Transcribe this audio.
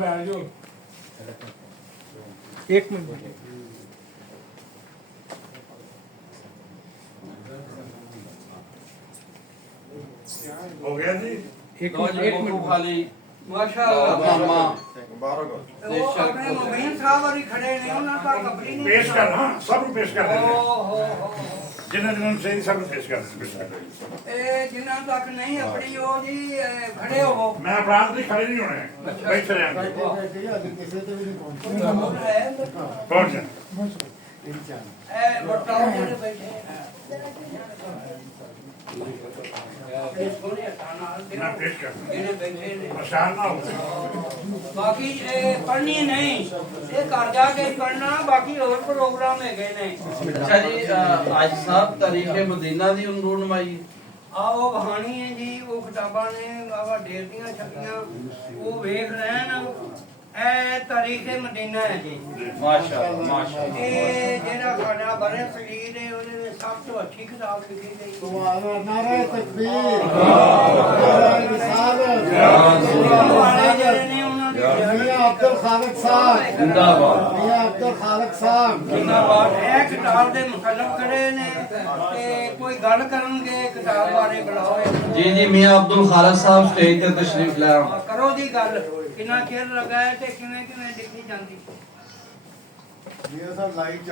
बैठ जाओ एक मिनट हो गया जी। एक मिनट खाली माशाअल्लाह मुबारक हो। वो अपने मुबीन साहब और खड़े ने उन्होंने का कपड़ी नहीं पेश करना सब पेश कर देंगे हो जिन्हें जिन्हें सही सब पेश कर देंगे। ए जिन्ना तक नहीं अपनी ओ जी खड़े हो मैं अपराध नहीं खड़े नहीं होने बैठे रहेंगे पहुंच जाए ए बताओ जेड़े बैठे मैं पेश कर जेड़े बैठे ने परेशान ना हो बाकी पढ़नी नहीं ये घर जाके पढ़ना बाकी और प्रोग्राम है गए ने अच्छा जी आज साहब तारीख मदीना दी रूनमाई आओ कहानी है जी वो किताबां ने बाबा ढेर दियां छपियां वो वेख रहे हैं ए तारीख मदीना है जी माशाअल्लाह माशाअल्लाह ਇਹ ਜਿਹੜਾ ਸਾਡਾ ਬਰੇ ਫਕੀਰ ਹੈ ਉਹਦੇ ਵਿੱਚ ਸਭ ਤੋਂ ਅੱਛੀ ਕਿਤਾਬ ਲਿਖੀ ਗਈ नारे तकबीर नारे रिसालत ਵਾਲੇ ਜਿਹੜੇ ਨੇ ਉਹਨਾਂ ਦੀ मियां अब्दुल खालिक साहब जिंदाबाद मियां अब्दुल खालिक साहब ਜਿੰਦਾਬਾਦ ਇਹ ਕਿਤਾਬ ਦੇ ਮੁਕੱਲਫ ਖੜੇ ਨੇ ਤੇ ਕੋਈ ਗੱਲ ਕਰਨਗੇ ਕਿਤਾਬ ਬਾਰੇ ਬੁਲਾਓ जी जी मियां अब्दुल खालिक साहब स्टेज ते तशरीफ ले आओ ਕਰੋ ਜੀ ਗੱਲ ਕਿੰਨਾ ਚਿਰ ਲੱਗਾ ਹੈ ਤੇ ਕਿਵੇਂ ਕਿਵੇਂ ਲਿਖੀ ਜਾਂਦੀ ये सब लाइट